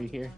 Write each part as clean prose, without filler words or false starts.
Here.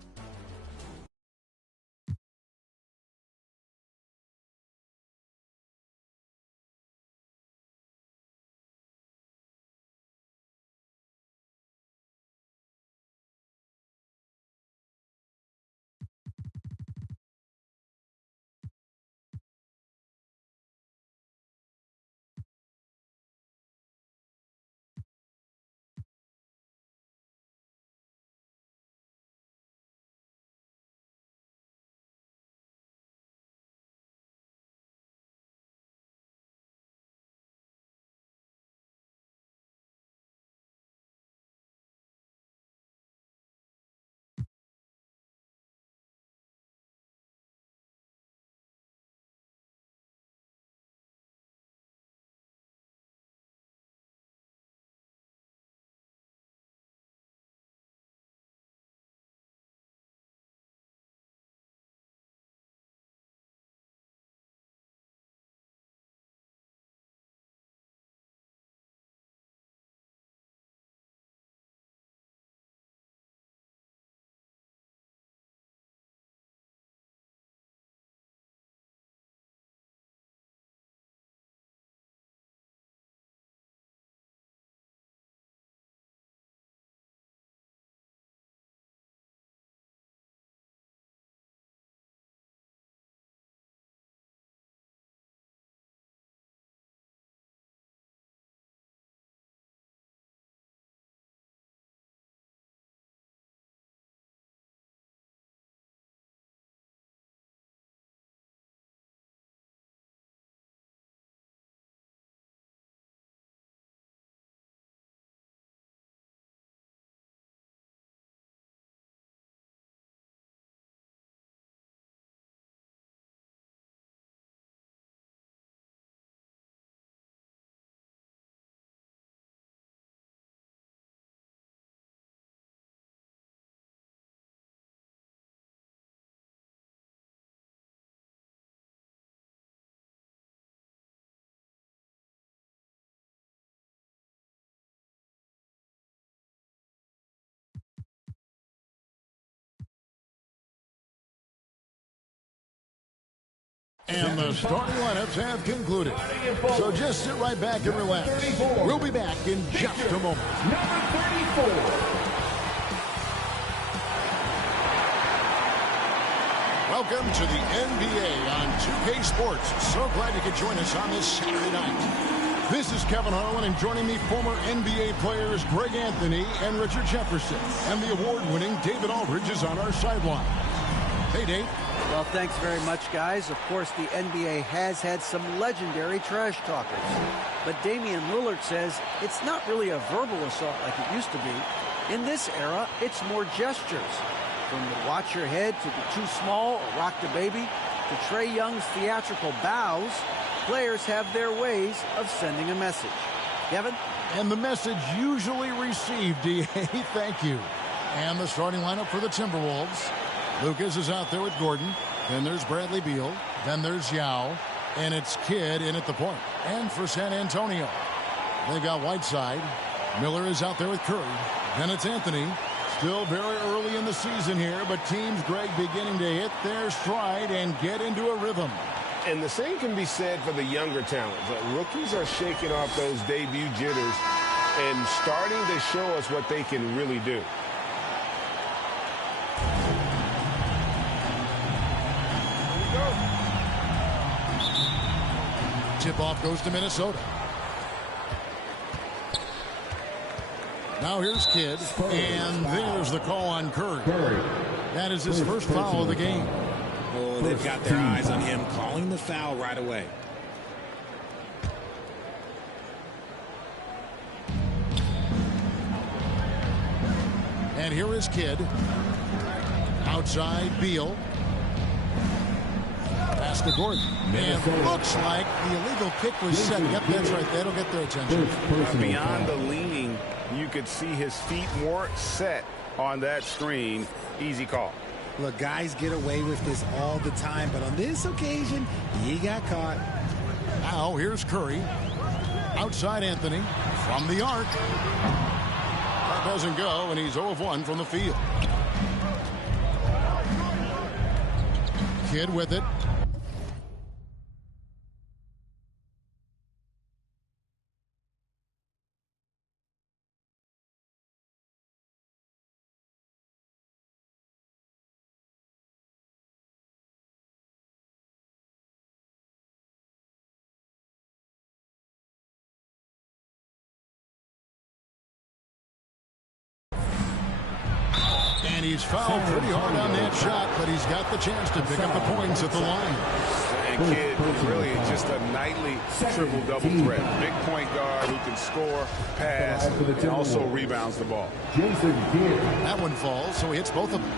And the starting lineups have concluded. So just sit right back and relax. We'll be back in just a moment. Number 34. Welcome to the NBA on 2K Sports. So glad you could join us on this Saturday night. This is Kevin Harlan, and joining me, former NBA players Greg Anthony and Richard Jefferson. And the award-winning David Aldridge is on our sideline. Hey, Dave. Well, thanks very much, guys. Of course, the NBA has had some legendary trash talkers. But Damian Lillard says it's not really a verbal assault like it used to be. In this era, it's more gestures. From the watch your head to the too small or rock the baby to Trae Young's theatrical bows, players have their ways of sending a message. Kevin? And the message usually received, D.A. Thank you. And the starting lineup for the Timberwolves. Lucas is out there with Gordon. Then there's Bradley Beal. Then there's Yao. And it's Kidd in at the point. And for San Antonio, they've got Whiteside. Miller is out there with Curry. Then it's Anthony. Still very early in the season here, but teams, Greg, beginning to hit their stride and get into a rhythm. And the same can be said for the younger talents. Rookies are shaking off those debut jitters and starting to show us what they can really do. Tip-off goes to Minnesota. Now here's Kidd, and there's the call on Curry. That is his first foul of the game. Oh, they've got their eyes on him, calling the foul right away. And here is Kidd. Outside, Beal. Pass to Gordon. And looks like the illegal kick was set. Yep, that's right. That'll get their attention. Beyond the leaning, you could see his feet weren't set on that screen. Easy call. Look, guys get away with this all the time, but on this occasion, he got caught. Now here's Curry. Outside Anthony from the arc. That doesn't go, and he's 0 of 1 from the field. Kidd with it. And he's fouled pretty hard on that shot, but he's got the chance to pick up the points at the line. And Kidd is really just a nightly triple-double threat. Big point guard who can score, pass, and also rebounds the ball. That one falls, so he hits both of them.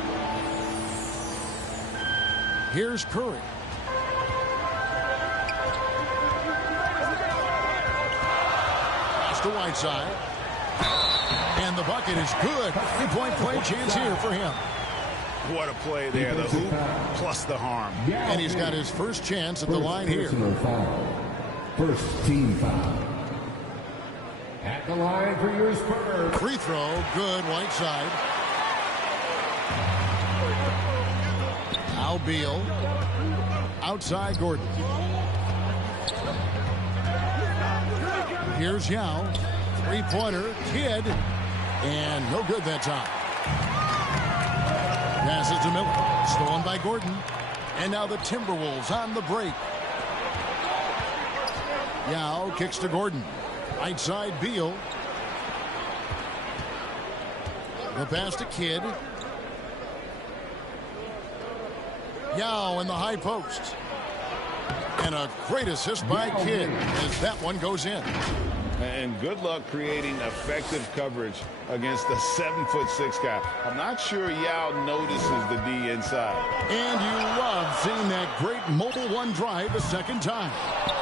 Here's Curry. Pass to Whiteside. And the bucket is good. 3-point play chance here for him. What a play there. The hoop plus the harm. And he's got his first chance at the line here. First team foul. At the line for your Spurs. Free throw. Good. Whiteside. Now Beal. Outside Gordon. Here's Yao. Three-pointer. Kidd. And no good that time. Passes to Melo. Stolen by Gordon. And now the Timberwolves on the break. Yao kicks to Gordon. Right side Beal. The pass to Kidd. Yao in the high post. And a great assist by Kidd as that one goes in. And good luck creating effective coverage against the 7'6" guy. I'm not sure Yao notices the D inside. And you love seeing that great mobile one drive a second time.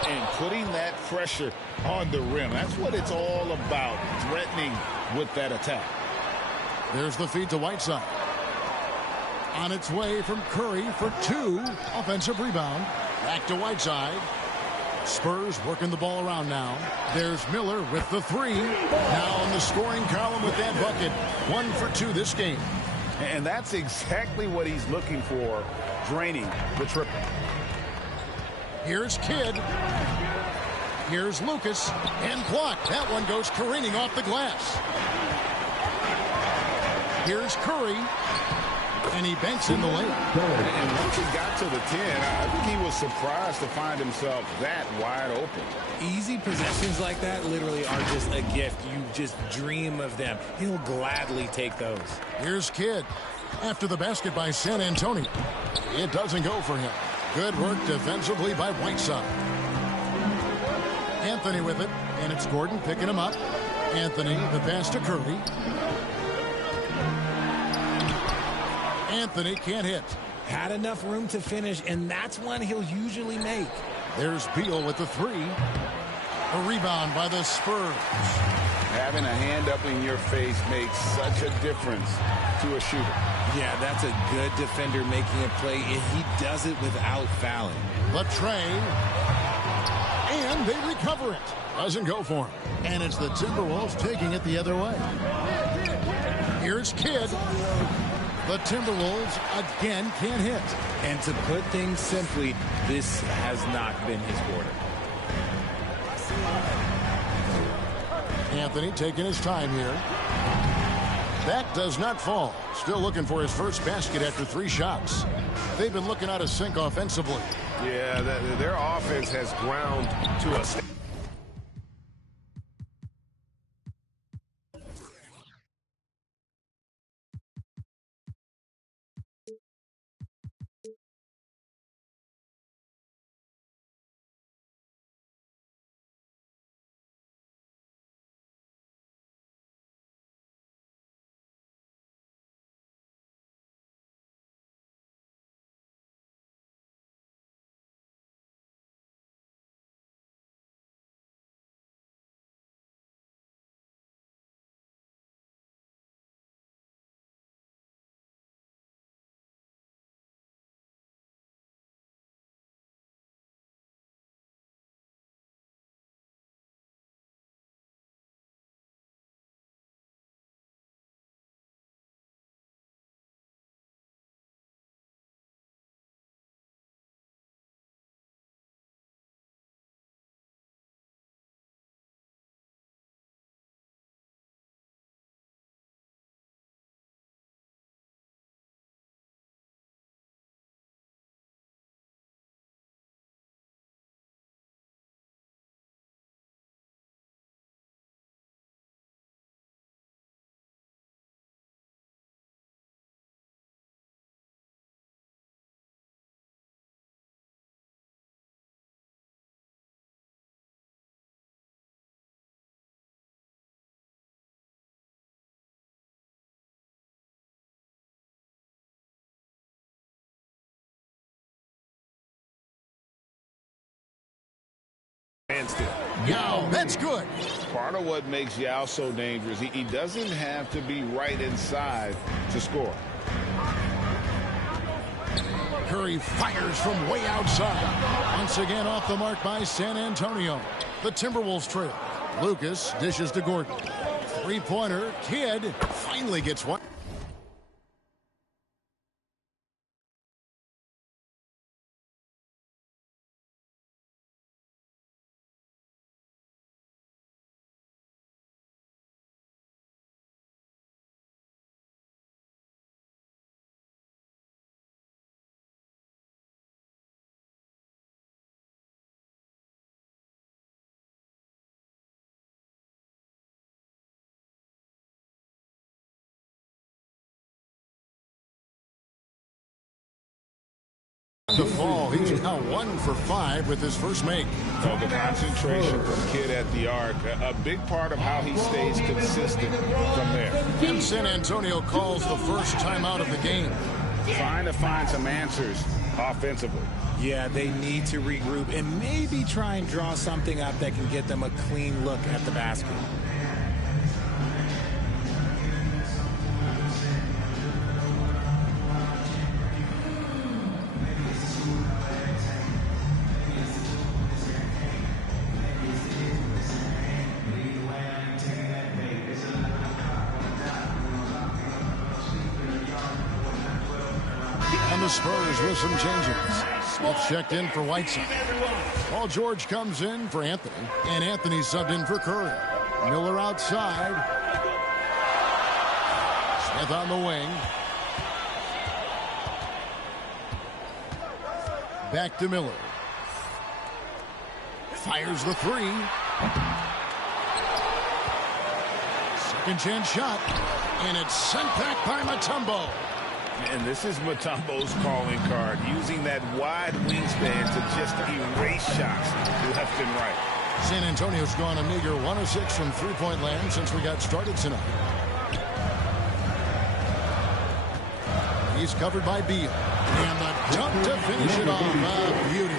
And putting that pressure on the rim. That's what it's all about, threatening with that attack. There's the feed to Whiteside. On its way from Curry for 2. Offensive rebound. Back to Whiteside. Spurs working the ball around now. There's Miller with the 3. Now in the scoring column with that bucket. 1 for 2 this game. And that's exactly what he's looking for, draining the triple. Here's Kidd. Here's Lucas. And blocked. That one goes careening off the glass. Here's Curry. And he banks in the lane. And once he got to the 10, I think he was surprised to find himself that wide open. Easy possessions like that literally are just a gift. You just dream of them. He'll gladly take those. Here's Kidd. After the basket by San Antonio. It doesn't go for him. Good work defensively by Whiteside. Anthony with it. And it's Gordon picking him up. Anthony, the pass to Curry. Anthony can't hit. Had enough room to finish, and that's one he'll usually make. There's Beal with the 3. A rebound by the Spurs. Having a hand up in your face makes such a difference to a shooter. Yeah, that's a good defender making a play, and he does it without fouling. The tray. And they recover it. Doesn't go for him. And it's the Timberwolves taking it the other way. Here's Kidd. The Timberwolves again can't hit. And to put things simply, this has not been his quarter. Anthony taking his time here. That does not fall. Still looking for his first basket after 3 shots. They've been looking out of sync offensively. Yeah, their offense has ground to a Yao, that's good. Part of what makes Yao so dangerous, he doesn't have to be right inside to score. Curry fires from way outside. Once again off the mark by San Antonio. The Timberwolves trail. Lucas dishes to Gordon. Three-pointer. Kidd finally gets one. To fall, he's now 1 for 5 with his first make. So the concentration from Kidd at the arc, a big part of how he stays consistent from there. And San Antonio calls the first timeout of the game. Trying to find some answers offensively. Yeah, they need to regroup and maybe try and draw something up that can get them a clean look at the basket. And the Spurs with some changes. Smith checked in for Whiteside. Paul George comes in for Anthony. And Anthony subbed in for Curry. Miller outside. Smith on the wing. Back to Miller. Fires the three. Second chance shot. And it's sent back by Mutombo. And this is Mutombo's calling card, using that wide wingspan to just erase shots left and right. San Antonio's gone a meager 1 of 6 from three-point land since we got started tonight. He's covered by Beal. And the dunk to finish it off. Beauty.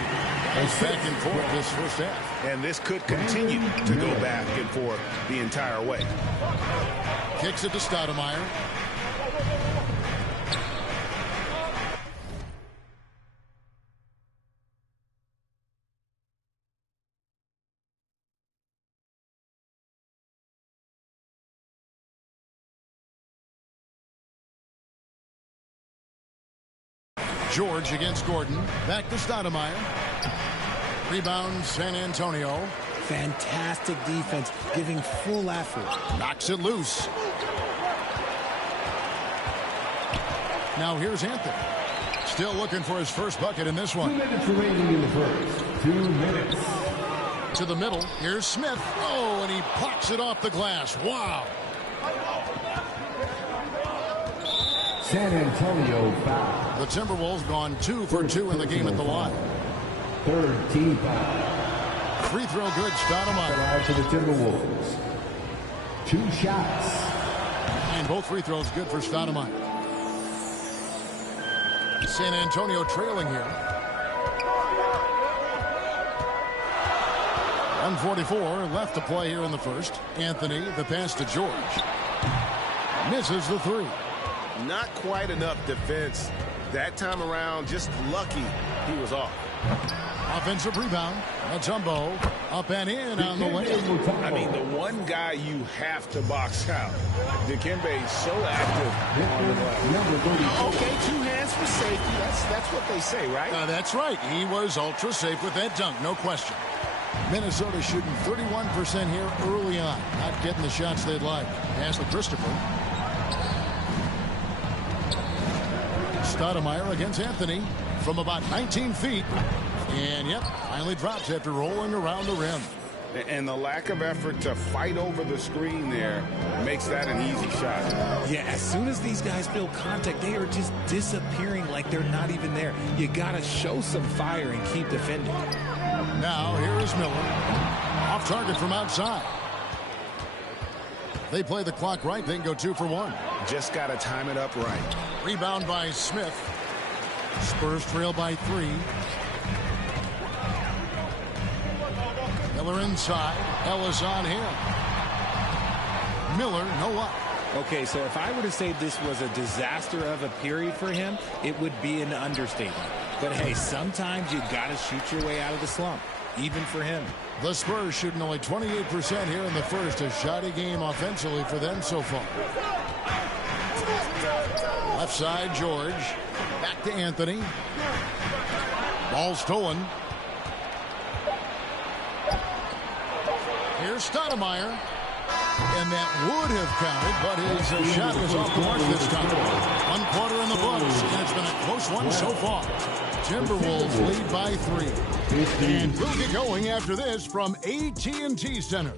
It's back and forth this first half. And this could continue to go back and forth the entire way. Kicks it to Stoudemire. George against Gordon. Back to Stoudemire. Rebound San Antonio. Fantastic defense, giving full effort. Knocks it loose. Now here's Anthony. Still looking for his first bucket in this one. 2 minutes remaining in the first. 2 minutes. To the middle. Here's Smith. Oh, and he pops it off the glass. Wow. San Antonio foul. The Timberwolves gone 2 for 2 in the game at the line. Third team foul. Free throw good. Stoudemire. For the Timberwolves. 2 shots. And both free throws good for Stoudemire. San Antonio trailing here. 1:44 left to play here in the first. Anthony, the pass to George. Misses the three. Not quite enough defense. That time around, just lucky he was off. Offensive rebound. Mutombo up and in on the way. I mean, the one guy you have to box out. Dikembe is so active on the glass. Okay, 2 hands for safety. That's what they say, right? That's right. He was ultra safe with that dunk, no question. Minnesota shooting 31% here early on. Not getting the shots they'd like. Pass to Christopher. Stoudemire against Anthony from about 19 feet. And, yep, finally drops after rolling around the rim. And the lack of effort to fight over the screen there makes that an easy shot. Yeah, as soon as these guys feel contact, they are just disappearing like they're not even there. You got to show some fire and keep defending. Now, here is Miller. Off target from outside. They play the clock right. They can go 2 for 1. Just got to time it up right. Rebound by Smith. Spurs trail by 3. Miller inside. Ellis on him. Miller, no up. Okay, so if I were to say this was a disaster of a period for him, it would be an understatement. But hey, sometimes you got to shoot your way out of the slump, even for him. The Spurs shooting only 28% here in the first. A shoddy game offensively for them so far. Left side, George. Back to Anthony. Ball stolen. Here's Stoudemire. And that would have counted, but his shot was off the mark this time. 1 quarter in the books, and it's been a close one so far. Timberwolves lead by 3. And we'll get going after this from AT&T Center.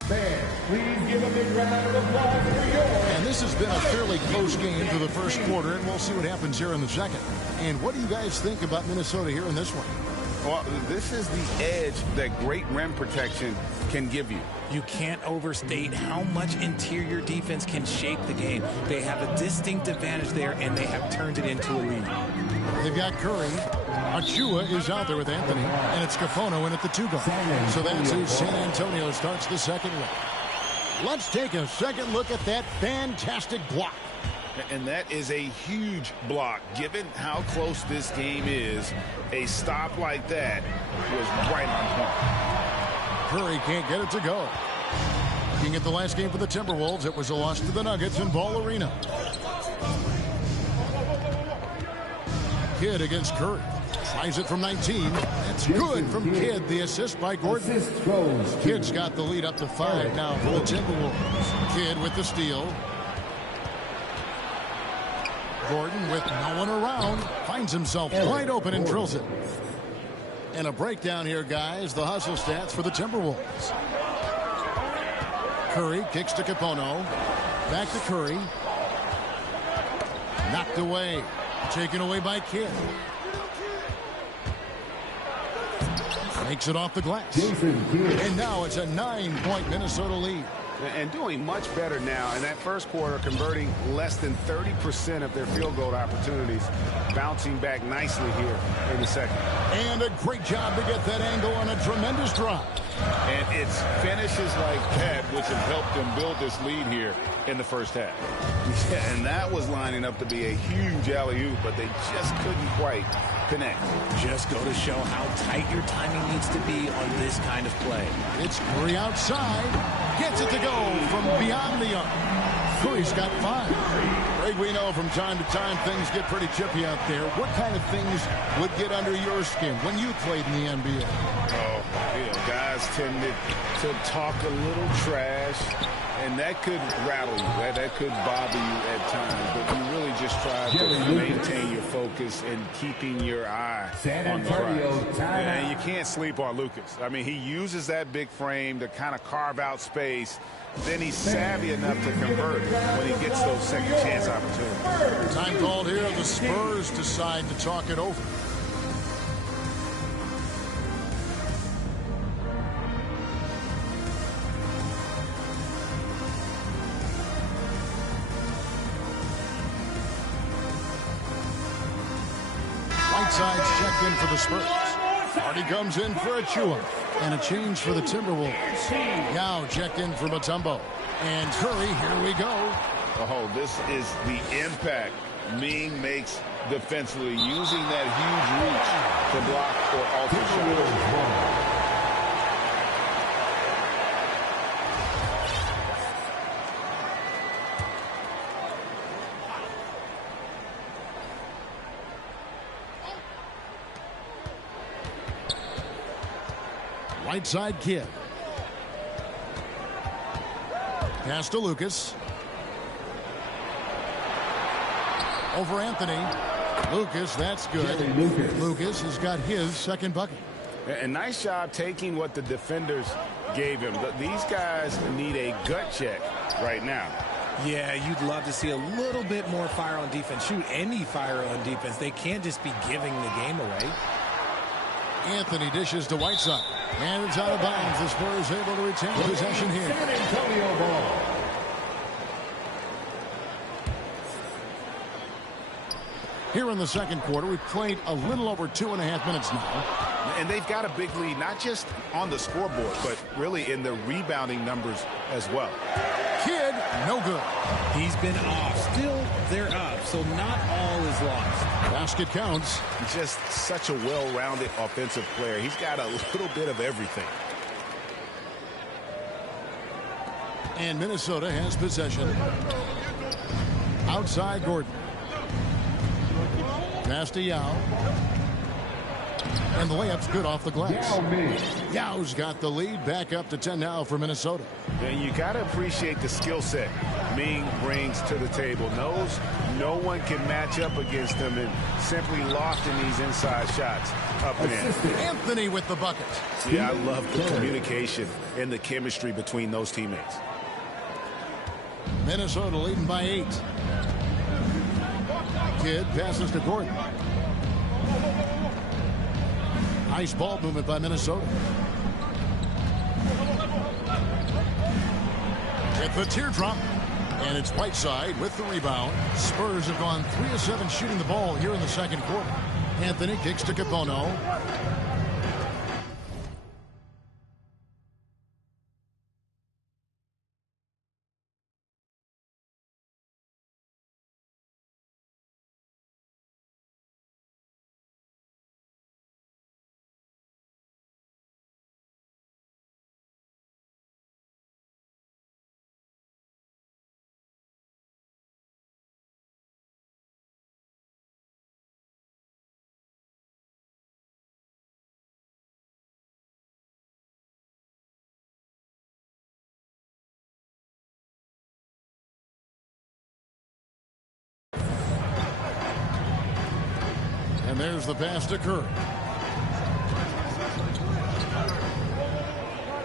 Please give a big round of applause for yours. And this has been a fairly close game through the first quarter, and we'll see what happens here in the second. And what do you guys think about Minnesota here in this one? Well, this is the edge that great rim protection can give you. You can't overstate how much interior defense can shape the game. They have a distinct advantage there, and they have turned it into a lead. They've got Curry. Achua is out there with Anthony, and it's Cafono in at the 2 guard. So that's who San Antonio starts the second with. Let's take a second look at that fantastic block. And that is a huge block. Given how close this game is, a stop like that was right on point. Curry can't get it to go. Looking at the last game for the Timberwolves, it was a loss to the Nuggets in Ball Arena. Kidd against Curry. Tries it from 19. That's good from Kidd. The assist by Gordon. Kidd's got the lead up to 5 now for the Timberwolves. Kidd with the steal. Gordon with no one around finds himself wide open and drills it. And a breakdown here, guys. The hustle stats for the Timberwolves. Curry kicks to Capono. Back to Curry. Knocked away. Taken away by Kidd. Makes it off the glass. And now it's a 9-point Minnesota lead. And doing much better now in that first quarter, converting less than 30% of their field goal opportunities, bouncing back nicely here in the second. And a great job to get that angle on a tremendous drive. And it's finishes like that which have helped them build this lead here in the first half. Yeah, and that was lining up to be a huge alley-oop, but they just couldn't quite connect. Just go to show how tight your timing needs to be on this kind of play. It's Curry outside. Gets it to go from beyond the arc. Curry's got 5. Greg, we know from time to time things get pretty chippy out there. What kind of things would get under your skin when you played in the NBA? Oh, guys tended to talk a little trash, and that could rattle you. That could bother you at times, but you really just try to maintain your focus and keeping your eye on the prize. And you can't sleep on Lucas. I mean, he uses that big frame to kind of carve out space. Then he's savvy enough to convert when he gets those second chance opportunities. Time called here. The Spurs decide to talk it over. Whiteside's checked in for the Spurs. Hardy comes in for Achua. And a change for the Timberwolves. Yao checked in for Mutombo. And Curry, here we go. Oh, this is the impact Ming makes defensively, using that huge reach to block or alter shots. Whiteside Kidd. Pass to Lucas. Over Anthony. Lucas, that's good. Lucas has got his second bucket. A nice job taking what the defenders gave him. These guys need a gut check right now. Yeah, you'd love to see a little bit more fire on defense. Shoot, any fire on defense. They can't just be giving the game away. Anthony dishes to Whiteside. And it's out of bounds. The Spurs able to retain possession here. San Antonio ball. Here in the second quarter, we've played a little over 2.5 minutes now. And they've got a big lead, not just on the scoreboard, but really in the rebounding numbers as well. Kidd, no good. He's been off. Still, they're up, so not all is lost. Basket counts. Just such a well-rounded offensive player. He's got a little bit of everything. And Minnesota has possession. Outside Gordon. Pass to Yao. And the layup's good off the glass. Yao's got the lead, back up to 10 now for Minnesota. And you got to appreciate the skill set Ming brings to the table. Knows no one can match up against him and simply lost in these inside shots up and in. Anthony with the bucket. Yeah, I love the communication and the chemistry between those teammates. Minnesota leading by 8. Kidd passes to Gordon. Nice ball movement by Minnesota. At the teardrop. And it's Whiteside with the rebound. Spurs have gone 3 of 7 shooting the ball here in the second quarter. Anthony kicks to Capono. And there's the pass to Curry.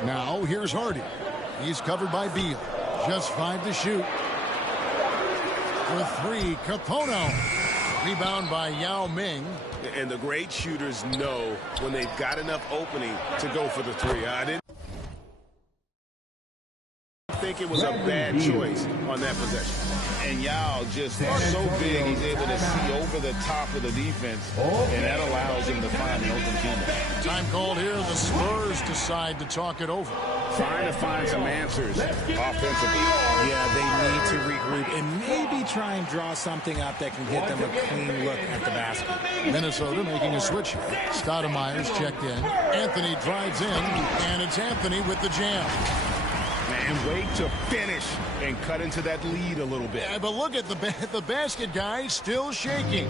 Now here's Hardy. He's covered by Beal. Just 5 to shoot. For 3, Capono. Rebound by Yao Ming. And the great shooters know when they've got enough opening to go for the 3. I didn't think it was a bad choice on that possession. And Yao just so big, he's able to see over the top of the defense, and that allows him to find the open teammate. Time called here. The Spurs decide to talk it over. Trying to find some answers offensively. Yeah, they need to regroup and maybe try and draw something up that can get them a clean look at the basket. Minnesota making a switch here. Stoudemire's checked in. Anthony drives in, and it's Anthony with the jam. Man, wait to finish and cut into that lead a little bit. Yeah, but look at the basket guy still shaking.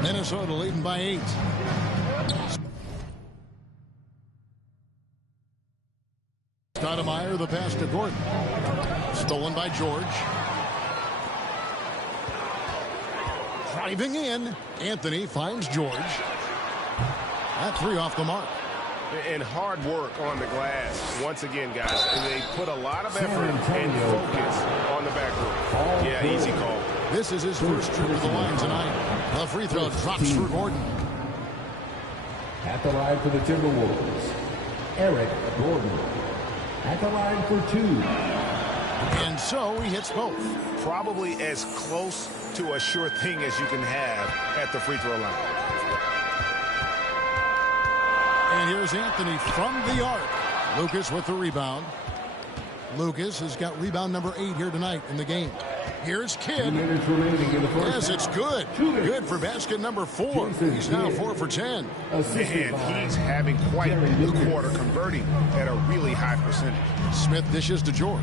Minnesota leading by 8. Stoudemire, the pass to Gordon. Stolen by George. Driving in. Anthony finds George. That 3 off the mark. And hard work on the glass. Once again, guys, they put a lot of effort and focus on the backboard. Yeah, easy call. This is his first trip to the line tonight. The free throw drops for Gordon. At the line for the Timberwolves, Eric Gordon. At the line for 2. And so he hits both. Probably as close to a sure thing as you can have at the free throw line. And here's Anthony from the arc. Lucas with the rebound. Lucas has got rebound number 8 here tonight in the game. Here's Kidd. Yes, it's good. Good for basket number 4. He's now 4 for 10. And he's having quite the quarter, converting at a really high percentage. Smith dishes to George.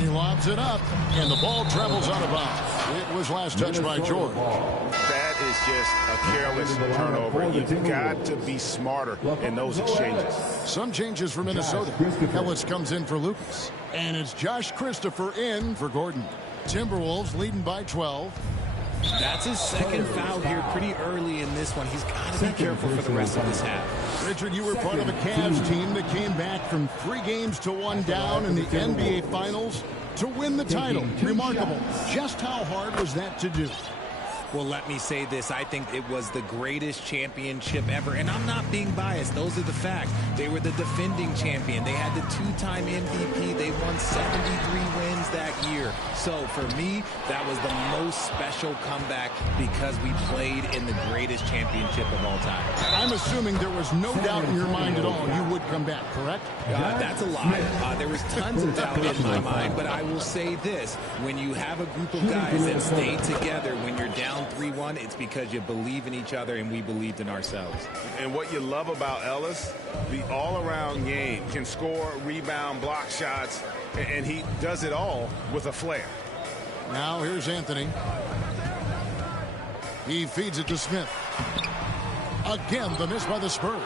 He lobs it up, and the ball travels out of bounds. It was last touched by George. That is just a careless turnover. You've got to be smarter in those exchanges. Some changes for Minnesota. Ellis comes in for Lucas. And it's Josh Christopher in for Gordon. Timberwolves leading by 12. That's his second foul here pretty early in this one. He's got to be careful for the rest of this half. Richard, you were part of a Cavs team that came back from 3 games to 1 down in the NBA Finals to win the title. Remarkable. Just how hard was that to do? Well, let me say this. I think it was the greatest championship ever. And I'm not being biased. Those are the facts. They were the defending champion. They had the two-time MVP. They won 73 wins that year. So for me, that was the most special comeback because we played in the greatest championship of all time. I'm assuming there was no doubt in your mind at all you would come back, correct? That's a lie. There was tons of doubt in my mind, but I will say this. When you have a group of guys that stay together when you're down 3-1, it's because you believe in each other and we believed in ourselves. And what you love about Ellis, the all-around game, can score, rebound, block shots, and he does it all with a flair. Now here's Anthony. He feeds it to Smith. Again, the miss by the Spurs.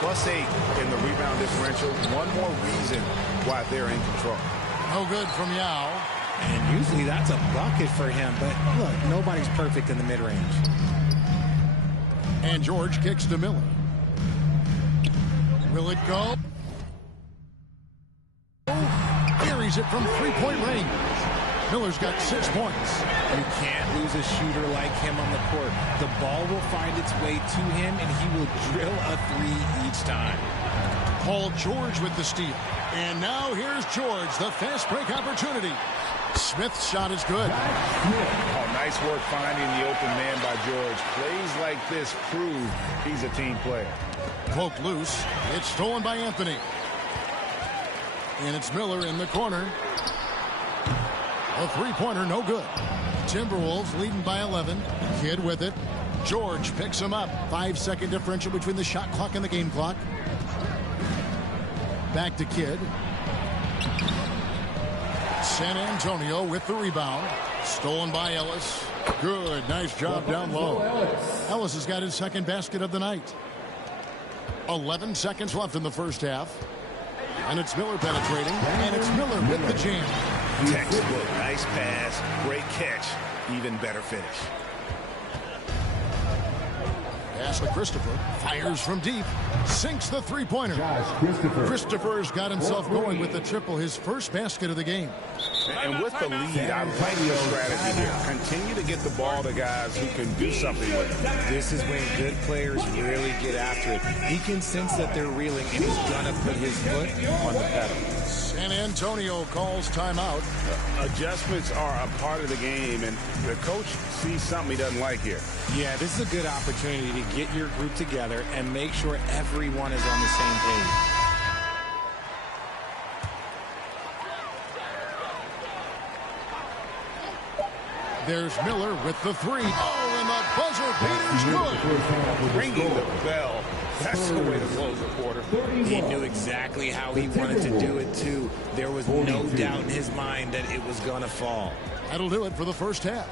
+8 in the rebound differential. One more reason why they're in control. No good from Yao. And usually that's a bucket for him, but look, nobody's perfect in the mid-range. And George kicks to Miller. Will it go? Carries it from three-point range. Miller's got 6 points. You can't lose a shooter like him on the court. The ball will find its way to him, and he will drill a three each time. Paul George with the steal. And now here's George, the fast break opportunity. Smith's shot is good. Oh, nice work finding the open man by George. Plays like this prove he's a team player. Poked loose. It's stolen by Anthony. And it's Miller in the corner. A three-pointer, no good. Timberwolves leading by 11. Kidd with it. George picks him up. 5-second differential between the shot clock and the game clock. Back to Kidd. San Antonio with the rebound. Stolen by Ellis. Good. Nice job down low. Ellis has got his second basket of the night. 11 seconds left in the first half. And it's Miller penetrating. And it's Miller with the jam. Textbook. Nice pass. Great catch. Even better finish. Pass to Christopher. Fires from deep. Sinks the three-pointer. Christopher's got himself going with the triple. His first basket of the game. And with the lead, I like the strategy here. Continue to get the ball to guys who can do something with it. This is when good players really get after it. He can sense that they're reeling, and he's going to put his foot on the pedal. San Antonio calls timeout. Adjustments are a part of the game, and the coach sees something he doesn't like here. Yeah, this is a good opportunity to get your group together and make sure everyone is on the same page. There's Miller with the three. Oh, and the buzzer beater's good. Ringing the bell. That's the way to close the quarter. He knew exactly how he wanted to do it, too. There was no doubt in his mind that it was going to fall. That'll do it for the first half.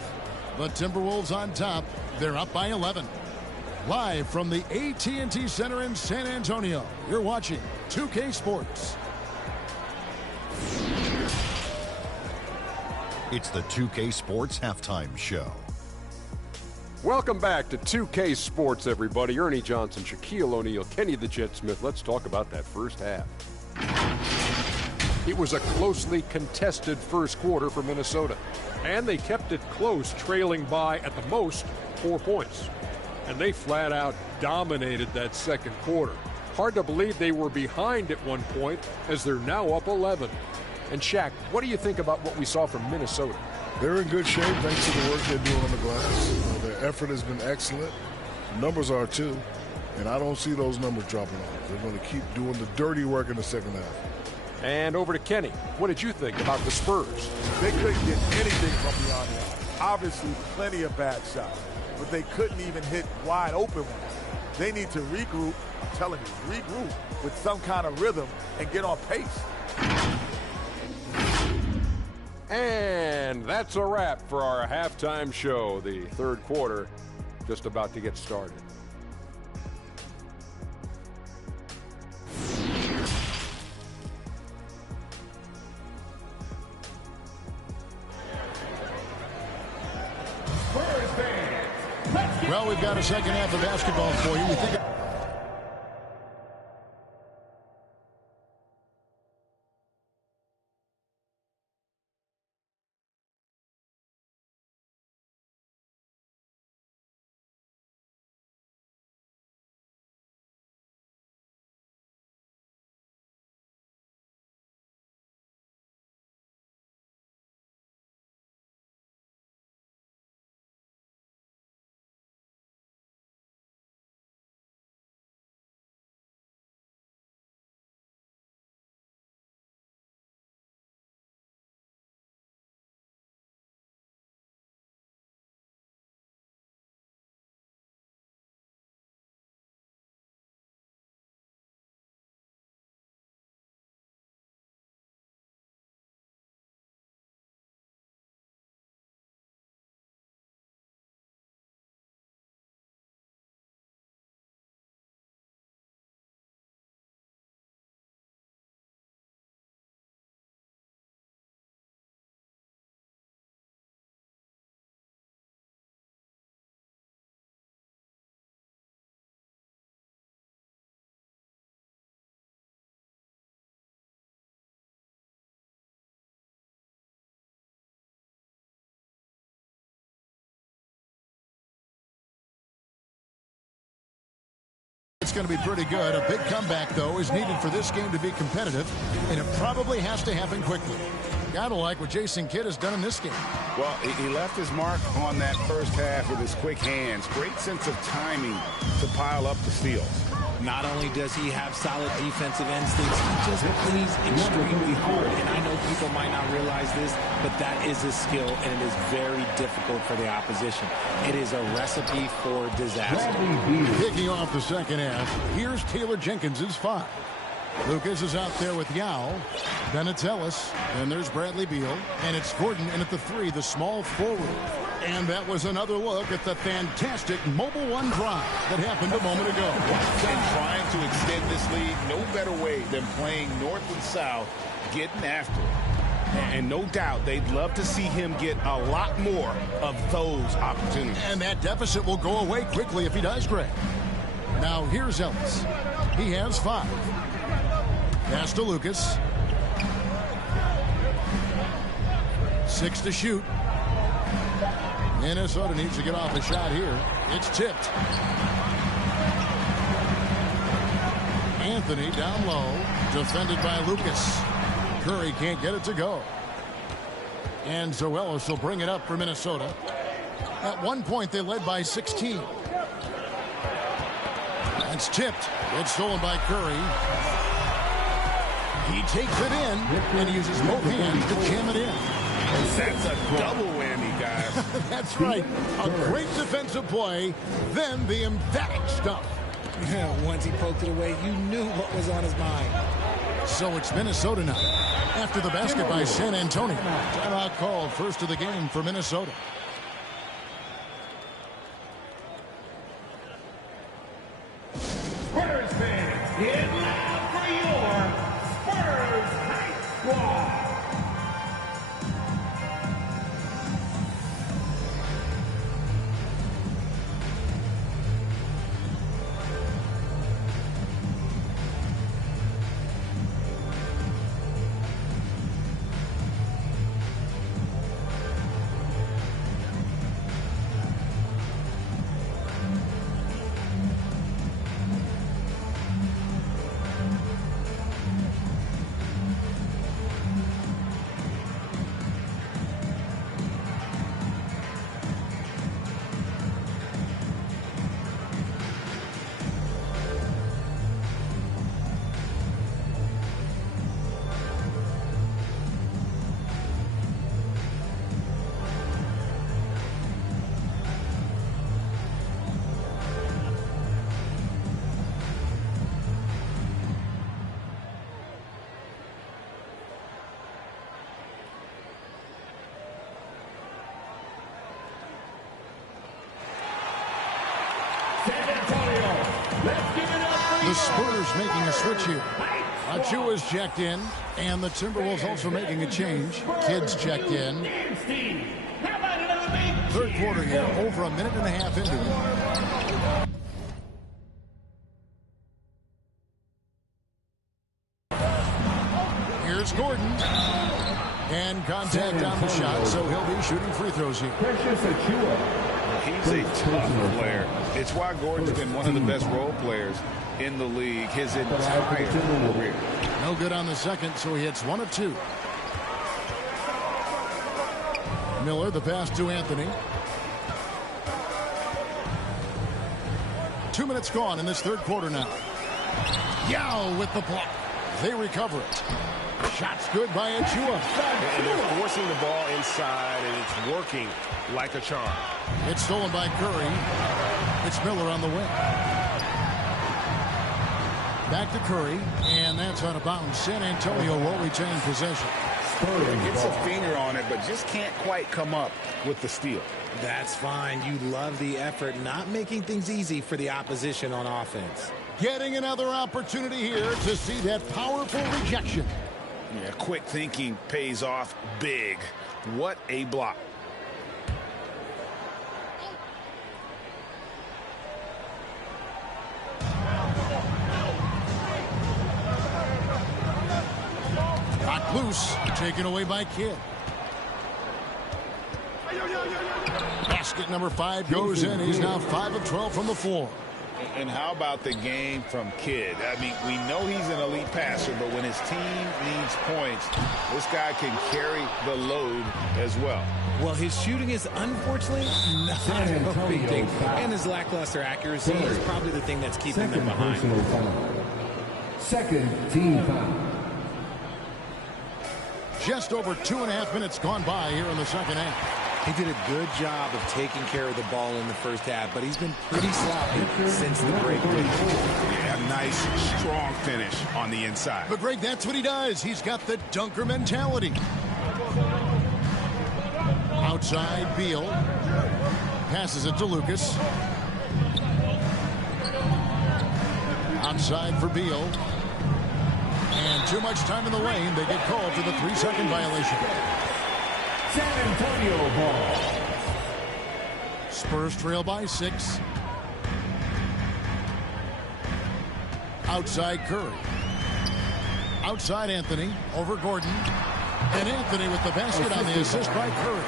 The Timberwolves on top. They're up by 11. Live from the AT&T Center in San Antonio, you're watching 2K Sports. It's the 2K Sports Halftime Show. Welcome back to 2K Sports, everybody. Ernie Johnson, Shaquille O'Neal, Kenny the Jet Smith. Let's talk about that first half. It was a closely contested first quarter for Minnesota, and they kept it close, trailing by, at the most, 4 points. And they flat out dominated that second quarter. Hard to believe they were behind at one point, as they're now up 11. And Shaq, what do you think about what we saw from Minnesota? They're in good shape thanks to the work they're doing on the glass. Their effort has been excellent. The numbers are too. And I don't see those numbers dropping off. They're going to keep doing the dirty work in the second half. And over to Kenny. What did you think about the Spurs? They couldn't get anything from beyond the arc. Obviously, plenty of bad shots. But they couldn't even hit wide open ones. They need to regroup. I'm telling you, regroup with some kind of rhythm and get on pace. And that's a wrap for our halftime show. The third quarter just about to get started. Well, we've got a second half of basketball for you. We think That's going to be pretty good. A big comeback, though, is needed for this game to be competitive, and it probably has to happen quickly. Gotta like what Jason Kidd has done in this game. Well, he left his mark on that first half with his quick hands. Great sense of timing to pile up the steals. Not only does he have solid defensive instincts, he just plays extremely hard. And I know people might not realize this, but that is a skill, and it is very difficult for the opposition. It is a recipe for disaster. Kicking off the second half, here's Taylor Jenkins' 5. Lucas is out there with Yao, Benatellis, and there's Bradley Beal, and it's Gordon in at the 3, the small forward. And that was another look at the fantastic Mobile One drive that happened a moment ago. And trying to extend this lead, no better way than playing north and south, getting after it. And no doubt they'd love to see him get a lot more of those opportunities. And that deficit will go away quickly if he does, Greg. Now here's Ellis. He has 5. Pass to Lucas. 6 to shoot. Minnesota needs to get off a shot here. It's tipped. Anthony down low. Defended by Lucas. Curry can't get it to go. And Zoelos will bring it up for Minnesota. At one point, they led by 16. That's tipped. It's stolen by Curry. He takes it in and uses both hands to jam it in. That's a double whammy, guys. That's right. A great defensive play, then the emphatic stuff. Once he poked it away, you knew what was on his mind. So it's Minnesota now. After the basket by San Antonio. Timeout called, first of the game for Minnesota. Spurs fans, get loud for your Spurs Hype Squad. The Spurs making a switch here. Achua's checked in, and the Timberwolves also making a change. Kidd's checked in. Third quarter here, over a minute and a half into it. Here's Gordon. And contact on the shot, so he'll be shooting free throws here. Precious Achua. He's a tough player. It's why Gordon's been one of the best role players in the league his entire career. No good on the second, so he hits 1 of 2. Miller, the pass to Anthony. 2 minutes gone in this third quarter now. Yao with the block. They recover it. Shot's good by Achua. And they're forcing the ball inside, and it's working like a charm. It's stolen by Curry. It's Miller on the wing. Back to Curry, and that's out of bounds. San Antonio will retain possession. Gets a finger on it, but just can't quite come up with the steal. That's fine. You love the effort, not making things easy for the opposition on offense. Getting another opportunity here to see that powerful rejection. Yeah, quick thinking pays off big. What a block. Knocked loose, taken away by Kidd. Basket number 5 goes in. He's now 5 of 12 from the floor. And how about the game from Kidd? I mean, we know he's an elite passer, but when his team needs points, this guy can carry the load as well. Well, his shooting is unfortunately not a big thing. And his lackluster accuracy is probably the thing that's keeping them behind. Second team foul. Just over 2.5 minutes gone by here in the second half. He did a good job of taking care of the ball in the first half, but he's been pretty sloppy since the break. Yeah, nice, strong finish on the inside. But, Greg, that's what he does. He's got the dunker mentality. Outside, Beal. Passes it to Lucas. Outside for Beal. And too much time in the lane. They get called for the 3-second violation. San Antonio ball. Spurs trail by 6. Outside Curry. Outside Anthony. Over Gordon. And Anthony with the basket on the assist by Curry.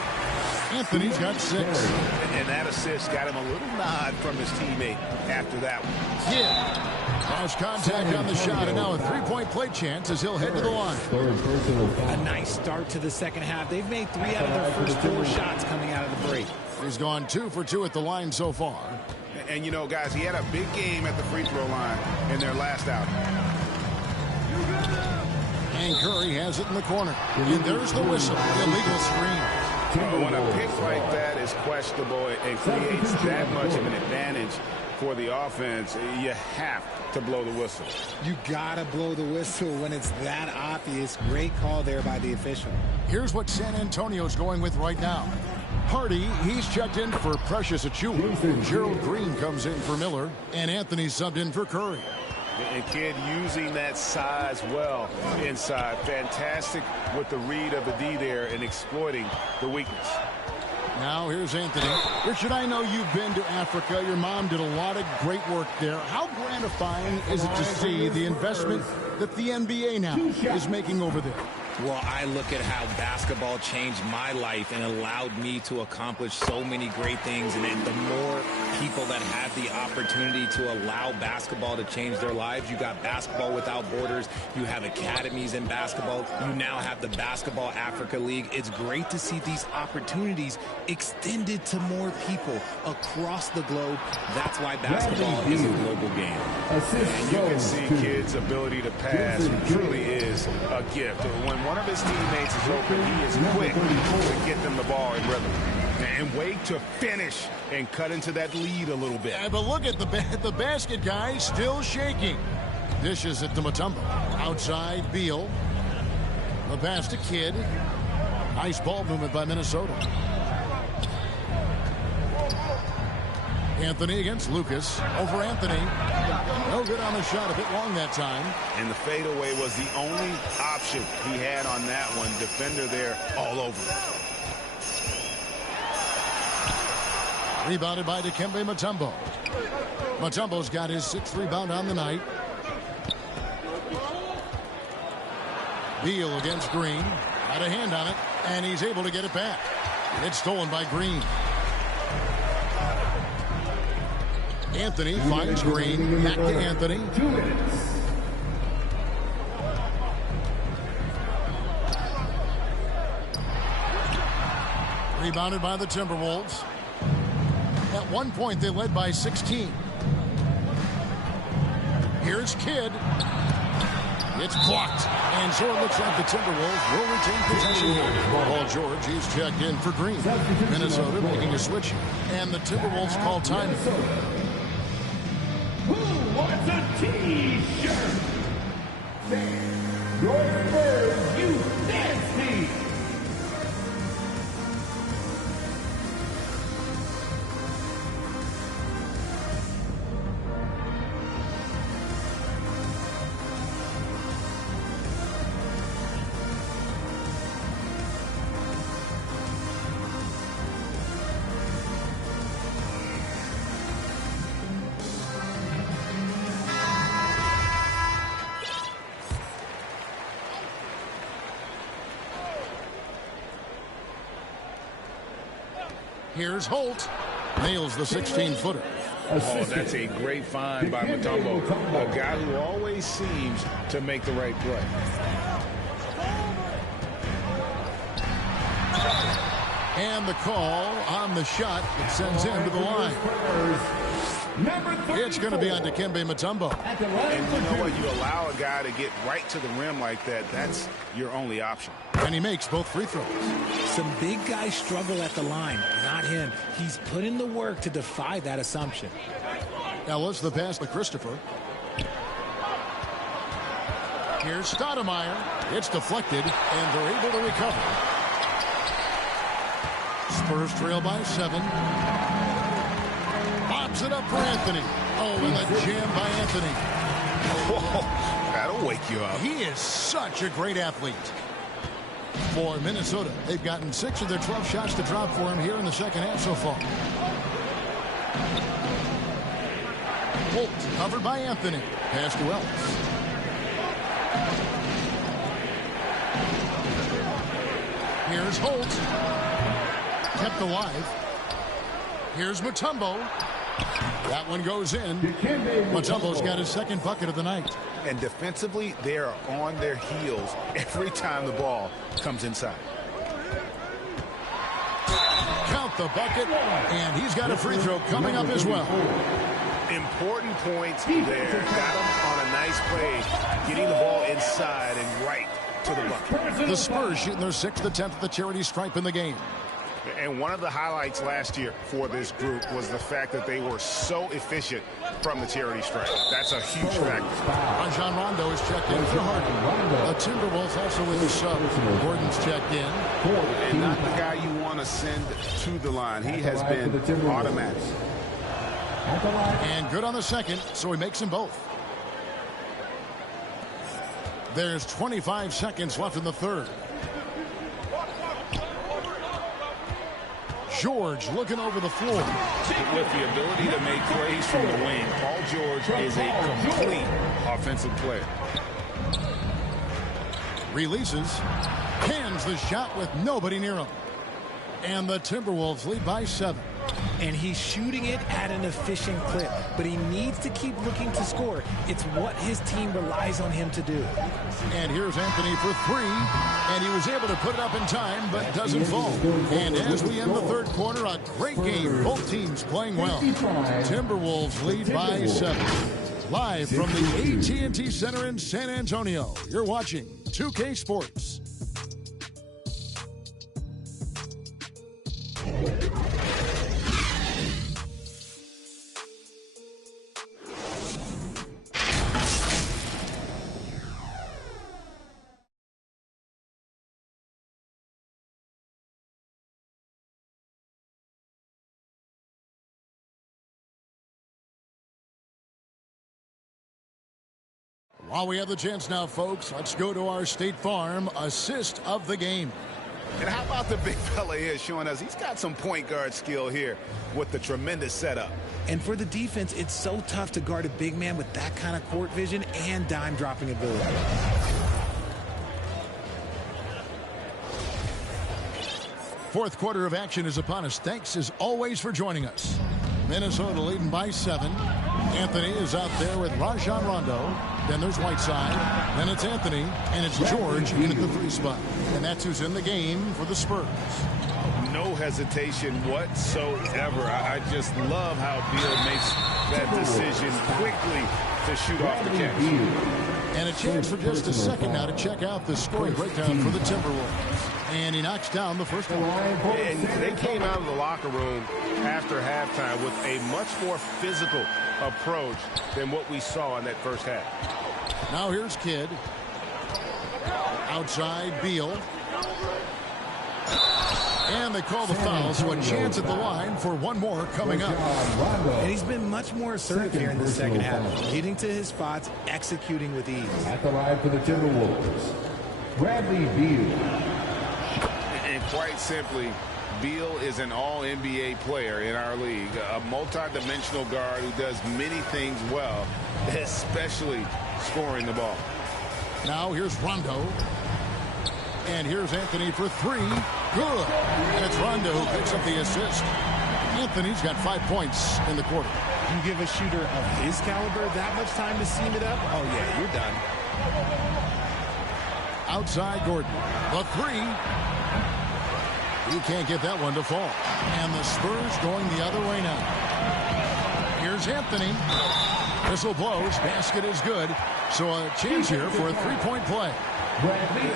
Anthony's got 6. And that assist got him a little nod from his teammate after that one. Yeah. Cross contact on the shot, and now a 3-point play chance as he'll head to the line. A nice start to the second half. They've made 3 out of their first 4 shots coming out of the break. He's gone 2 for 2 at the line so far. And, you know, guys, he had a big game at the free throw line in their last outing. And Curry has it in the corner. And there's the whistle. Illegal screen. When a pick like that is questionable, it creates that much of an advantage for the offense. You have to blow the whistle. You gotta blow the whistle when it's that obvious. Great call there by the official. Here's what San Antonio's going with right now. Hardy, he's checked in for Precious Achiuwa. Gerald Green comes in for Miller. And Anthony subbed in for Curry. And Kidd using that size well inside. Fantastic with the read of the D there and exploiting the weakness. Now here's Anthony. Richard, I know you've been to Africa. Your mom did a lot of great work there. How gratifying is it to see the investment that the NBA now is making over there? Well, I look at how basketball changed my life and allowed me to accomplish so many great things. And the more people that have the opportunity to allow basketball to change their lives, you got Basketball Without Borders, you have academies in basketball, you now have the Basketball Africa League. It's great to see these opportunities extended to more people across the globe. That's why basketball is a global game. And you can see Kidd's ability to pass truly is a gift. When one of his teammates is open, he is quick to get them the ball in rhythm. And wait to finish and cut into that lead a little bit. Yeah, but look at the basket guy still shaking. Dishes it to Mutombo. Outside, Beal. The pass to Kidd. Nice ball movement by Minnesota. Anthony against Lucas. Over Anthony. No good on the shot. A bit long that time. And the fadeaway was the only option he had on that one. Defender there all over it. Rebounded by Dikembe Mutombo. Mutombo's got his 6th rebound on the night. Beal against Green. Got a hand on it, and he's able to get it back. It's stolen by Green. Anthony finds Green. Back to Anthony. 2 minutes. Rebounded by the Timberwolves. At one point, they led by 16. Here's Kidd. It's blocked. And so it looks like the Timberwolves will retain possession. Paul George, he's checked in for Green. Minnesota making a switch. And the Timberwolves call time. Who wants a T-shirt? Your Spurs, you nasty! Here's Holt. Nails the 16-footer. Oh, that's a great find by Mutombo, a guy who always seems to make the right play. And the call on the shot that sends him to the line. It's going to be on Dikembe Mutombo. And you know what? You allow a guy to get right to the rim like that, that's your only option. And he makes both free throws. Some big guys struggle at the line, not him. He's put in the work to defy that assumption. Ellis the pass to Christopher. Here's Stoudemire. It's deflected, and they're able to recover. Spurs trail by 7. Lobs it up for Anthony. Oh, and a jam by Anthony. Whoa, that'll wake you up. He is such a great athlete. For Minnesota, they've gotten 6 of their 12 shots to drop for him here in the second half so far. Holt covered by Anthony. Pass to Ellis. Here's Holt. Kept alive. Here's Mutombo. That one goes in. Mutombo's got his second bucket of the night. And defensively, they are on their heels every time the ball comes inside. Count the bucket, and he's got a free throw coming up as well. Important points there. Got him on a nice play, getting the ball inside and right to the bucket. The Spurs shooting their 6th attempt at the charity stripe in the game. And one of the highlights last year for this group was the fact that they were so efficient from the charity stripe. That's a huge factor. Rajon Rondo is checked in for Harden. The Timberwolves also with the sub. Gordon's checked in. And not the guy you want to send to the line. He has been automatic. And good on the second, so he makes them both. There's 25 seconds left in the third. George looking over the floor. With the ability to make plays from the wing, Paul George is a complete offensive player. Releases. Hands the shot with nobody near him. And the Timberwolves lead by 7. And he's shooting it at an efficient clip, but he needs to keep looking to score. It's what his team relies on him to do. And here's Anthony for 3, and he was able to put it up in time, but doesn't fall. And as we end the third quarter, a great game. Both teams playing well. Timberwolves lead by 7. Live from the AT&T Center in San Antonio, you're watching 2K Sports. While we have the chance now, folks, let's go to our State Farm assist of the game. And how about the big fella here showing us he's got some point guard skill here with the tremendous setup. And for the defense, it's so tough to guard a big man with that kind of court vision and dime dropping ability. Fourth quarter of action is upon us. Thanks as always for joining us. Minnesota leading by 7. Anthony is out there with Rajon Rondo. Then there's Whiteside. Then it's Anthony. And it's George in at the 3 spot. And that's who's in the game for the Spurs. No hesitation whatsoever. I just love how Beal makes that decision quickly to shoot off the catch. And a chance for just a second now to check out the scoring breakdown for the Timberwolves. And he knocks down the first one. And they came out of the locker room after halftime with a much more physical approach than what we saw in that first half. Now here's Kidd. Outside Beal. And they call the foul, so a chance at the line for one more coming up. And he's been much more assertive here in the second half, getting to his spots, executing with ease. At the line for the Timberwolves, Bradley Beal. And quite simply, Beal is an all-NBA player in our league, a multi-dimensional guard who does many things well, especially scoring the ball. Now here's Rondo. And here's Anthony for 3. Good. And it's Rondo who picks up the assist. Anthony's got 5 points in the quarter. You give a shooter of his caliber that much time to seam it up, oh yeah, you're done. Outside Gordon. The three. He can't get that one to fall. And the Spurs going the other way now. Here's Anthony. Whistle blows. Basket is good. So a chance here for a three-point play.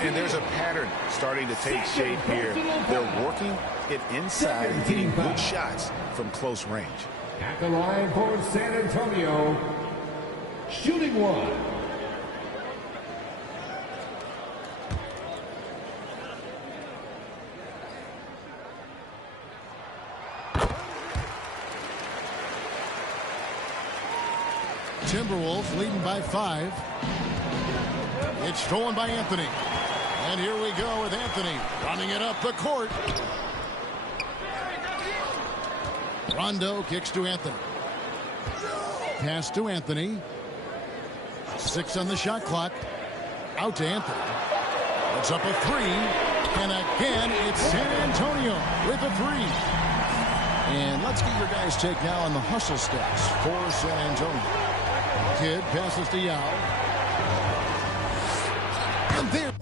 And there's a pattern starting to take shape here. They're working it inside and getting good shots from close range. At the line for San Antonio, shooting one. Timberwolves leading by 5. It's stolen by Anthony. And here we go with Anthony running it up the court. Rondo kicks to Anthony. Pass to Anthony. 6 on the shot clock. Out to Anthony. It's up a 3. And again, it's San Antonio with a 3. And let's get your guys' take now on the hustle stats for San Antonio. Kidd passes to Yao. And there.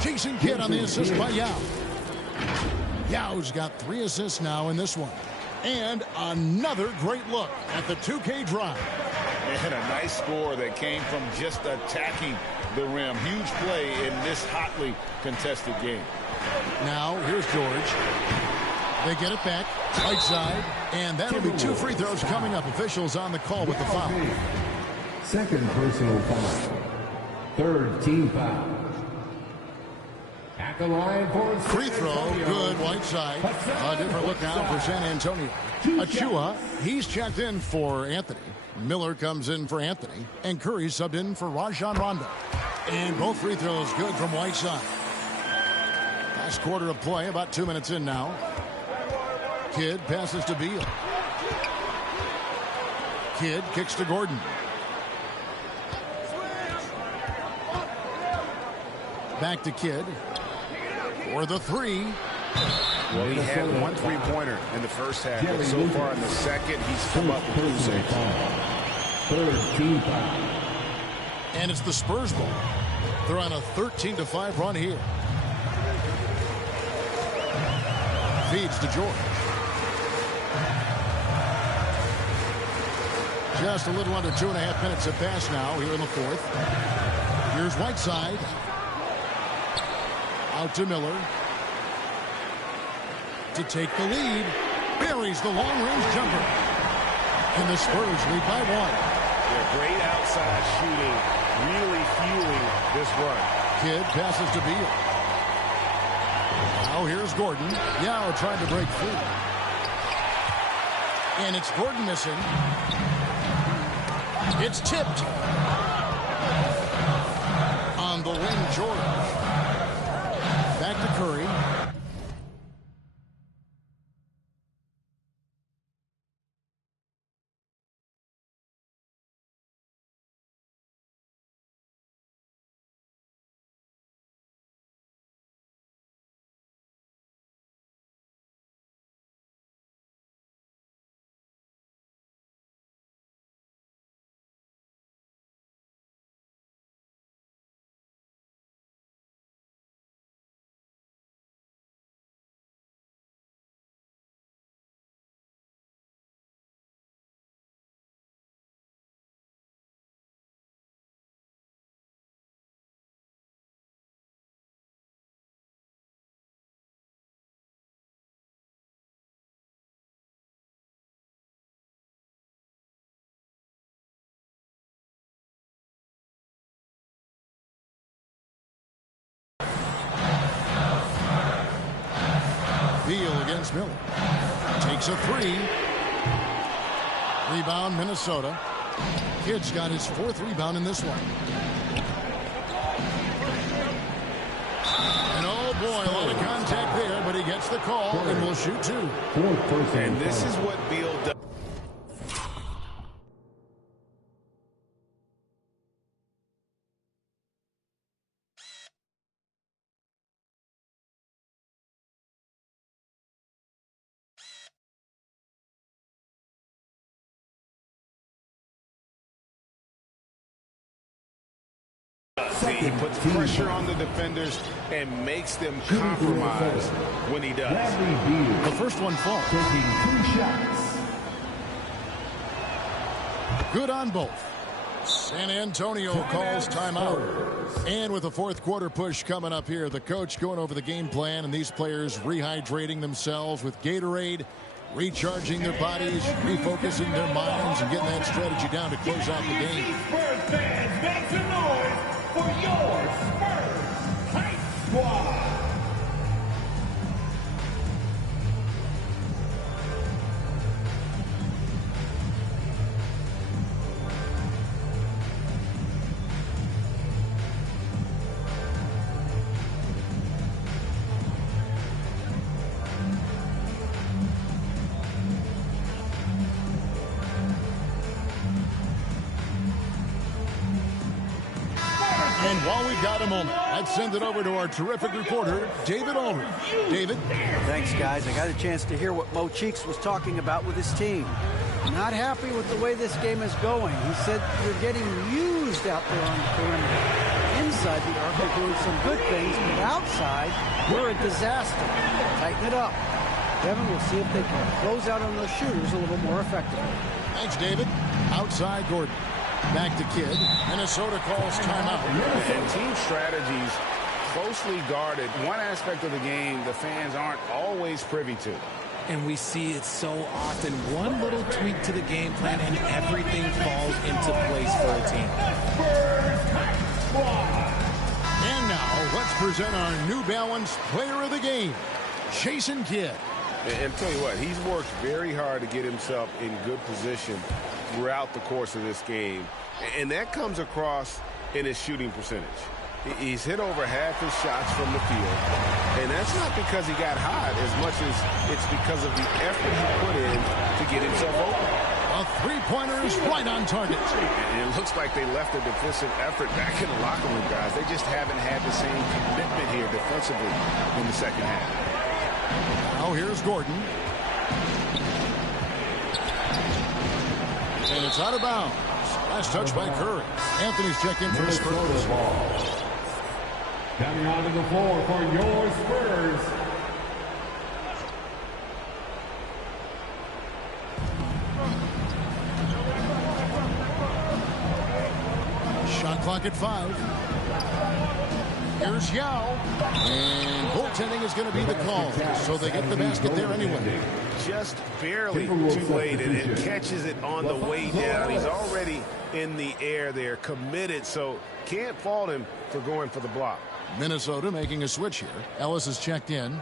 Chasing Kidd on the assist by Yao. Yao's got 3 assists now in this one. And another great look at the 2K drive. And a nice score that came from just attacking the rim. Huge play in this hotly contested game. Now, here's George. They get it back. Right side. And that'll be 2 free throws coming up. Officials on the call with the foul. Second personal foul. Third team foul. At the line for free throw. Good. White side. A different look now for San Antonio. Achua, he's checked in for Anthony. Miller comes in for Anthony. And Curry subbed in for Rajon Rondo. And both free throws good from Whiteside. Last quarter of play, about 2 minutes in now. Kidd passes to Beal. Kidd kicks to Gordon. Back to Kidd for the three. Well, he had one three-pointer in the first half, but so far in the second, he's come up with two saves. Third team foul. And it's the Spurs ball. They're on a 13-5 run here. Feeds to George. Just a little under 2.5 minutes have passed now here in the fourth. Here's Whiteside. Out to Miller. To take the lead. Buries the long-range jumper. And the Spurs lead by 1. Yeah, great outside shooting, really fueling this run. Kidd passes to Beal. Now here's Gordon. Yao trying to break free. And it's Gordon missing. It's tipped. On the wing, George. Back to Curry. Beal against Miller. Takes a three. Rebound, Minnesota. Kidd's got his 4th rebound in this one. And oh boy, a lot of contact there, but he gets the call and will shoot 2. And this is what Beal does. He puts pressure on the defenders and makes them compromise when he does. The first one falls. Taking 2 shots. Good on both. San Antonio calls timeout. And with the 4th quarter push coming up here, the coach going over the game plan and these players rehydrating themselves with Gatorade, recharging their bodies, refocusing their minds, and getting that strategy down to close out the game. Spurs fans, make some noise for your Spurs Hype Squad. And while we've got a moment, let's send it over to our terrific reporter, David Aldridge. David? Thanks, guys. I got a chance to hear what Mo Cheeks was talking about with his team. Not happy with the way this game is going. He said you're getting used out there on the perimeter. Inside the arc, they're doing some good things, but outside, we're a disaster. Tighten it up. Kevin, we'll see if they can close out on those shooters a little more effectively. Thanks, David. Outside, Gordon. Back to Kidd. Minnesota calls timeout. And team strategies closely guarded. One aspect of the game the fans aren't always privy to. And we see it so often. One little tweak to the game plan and everything falls into place for a team. And now let's present our New Balance Player of the Game. Jason Kidd. And tell you what, he's worked very hard to get himself in good position throughout the course of this game. And that comes across in his shooting percentage. He's hit over half his shots from the field. And that's not because he got hot as much as it's because of the effort he put in to get himself open. A three-pointer is right on target. And it looks like they left a defensive effort back in the locker room, guys. They just haven't had the same commitment here defensively in the second half. Now here's Gordon. And it's out of bounds. Last touch by Curry. Anthony's checked in for the Spurs. Coming onto the floor for your Spurs. Shot clock at 5. Here's Yao. And goaltending is going to be the call. So they get the basket there anyway. Just barely too late, and it catches it on the way down. He's already in the air there, committed, so can't fault him for going for the block. Minnesota making a switch here. Ellis is checked in.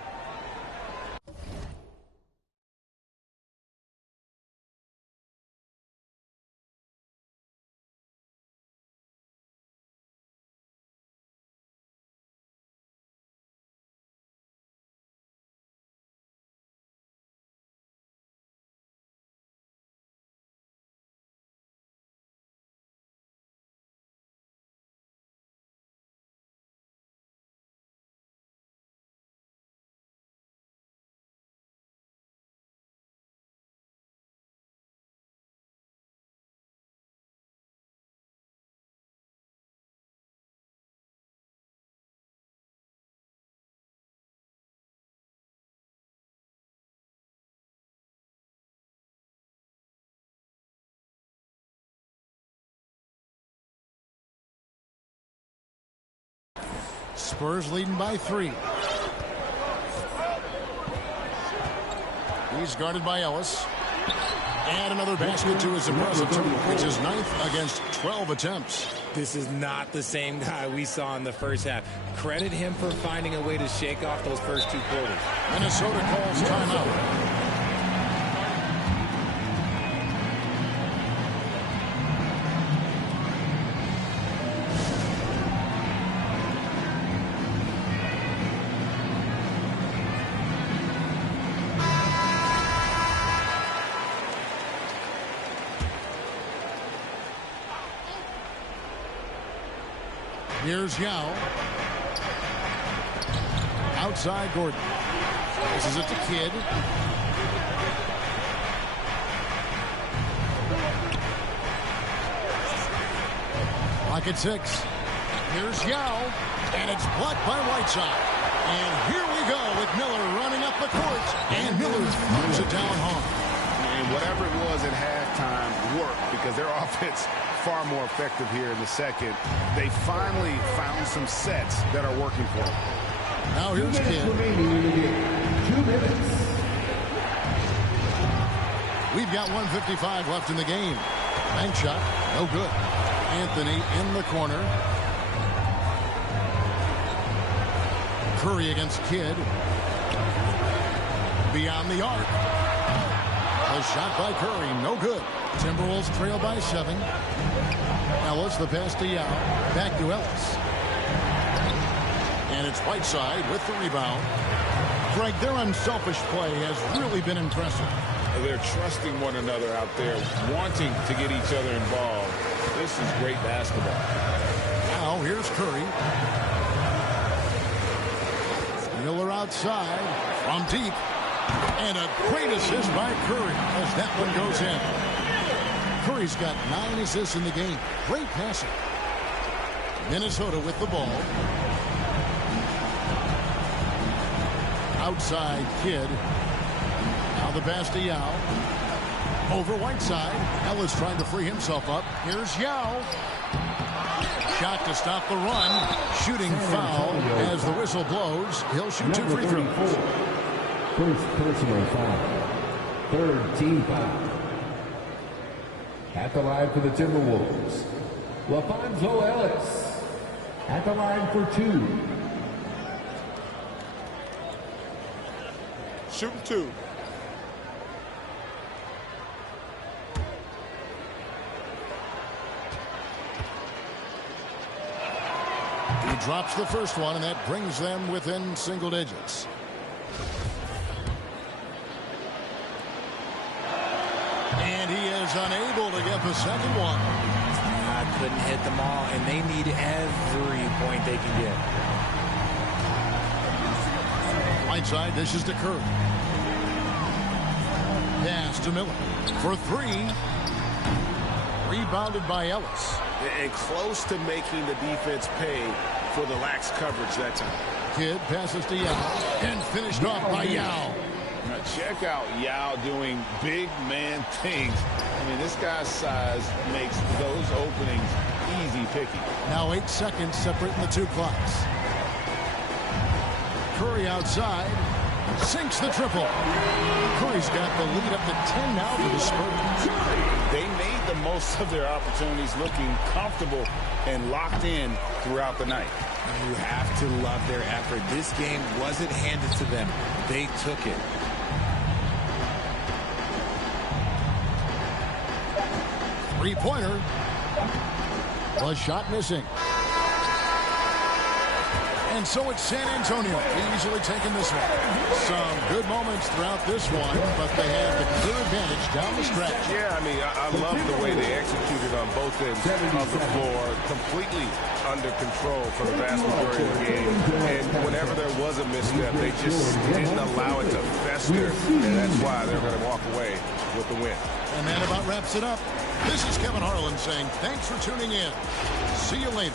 Spurs leading by 3. He's guarded by Ellis. And another basket to his impressive 2. It's his 9th against 12 attempts. This is not the same guy we saw in the first half. Credit him for finding a way to shake off those first 2 quarters. Minnesota calls timeout. Here's Yao. Outside Gordon. This is it to Kidd. Clock at 6. Here's Yao. And it's blocked by Whiteside. And here we go with Miller running up the court. And Miller throws it down hard. And whatever it was at halftime worked because their offense far more effective here in the second. They finally found some sets that are working for them. Now here's Kidd. 2 minutes. We've got 1:55 left in the game. Bank shot, no good. Anthony in the corner. Curry against Kidd. Beyond the arc. A shot by Curry, no good. Timberwolves trail by 7. Ellis, the pass to Yao. Back to Ellis. And it's Whiteside with the rebound. Greg, their unselfish play has really been impressive. They're trusting one another out there, wanting to get each other involved. This is great basketball. Now here's Curry. Miller outside from deep. And a great assist by Curry as that one goes in. Curry's got 9 assists in the game. Great passing. Minnesota with the ball. Outside Kidd. Now the pass to Yao. Over Whiteside. Ellis trying to free himself up. Here's Yao. Shot to stop the run. Shooting foul as the whistle blows. He'll shoot 2 free throws. First personal foul. 3rd team foul. At the line for the Timberwolves, LaFonso Ellis. At the line for 2. Shooting 2. He drops the first one, and that brings them within single digits. And he is unable to get the second one. Couldn't hit them all, and they need every point they can get. Right side, this is to Curry. Pass to Miller for 3. Rebounded by Ellis. And close to making the defense pay for the lax coverage that time. Kidd passes to Yao and finished off by Yao. Now check out Yao doing big man things. I mean, this guy's size makes those openings easy picking. Now 8 seconds separating the two clocks. Curry outside. Sinks the triple. Curry's got the lead up to 10 now for the Spurs. They made the most of their opportunities, looking comfortable and locked in throughout the night. You have to love their effort. This game wasn't handed to them. They took it. Three-pointer. The shot missing. And so it's San Antonio easily taking this one. Some good moments throughout this one, but they have the clear advantage down the stretch. Yeah, I mean, I love the way they executed on both ends of the floor. Completely under control for the vast majority of the game. And whenever there was a misstep, they just didn't allow it to fester. And that's why they're going to walk away with the win. And that about wraps it up. This is Kevin Harlan saying thanks for tuning in. See you later.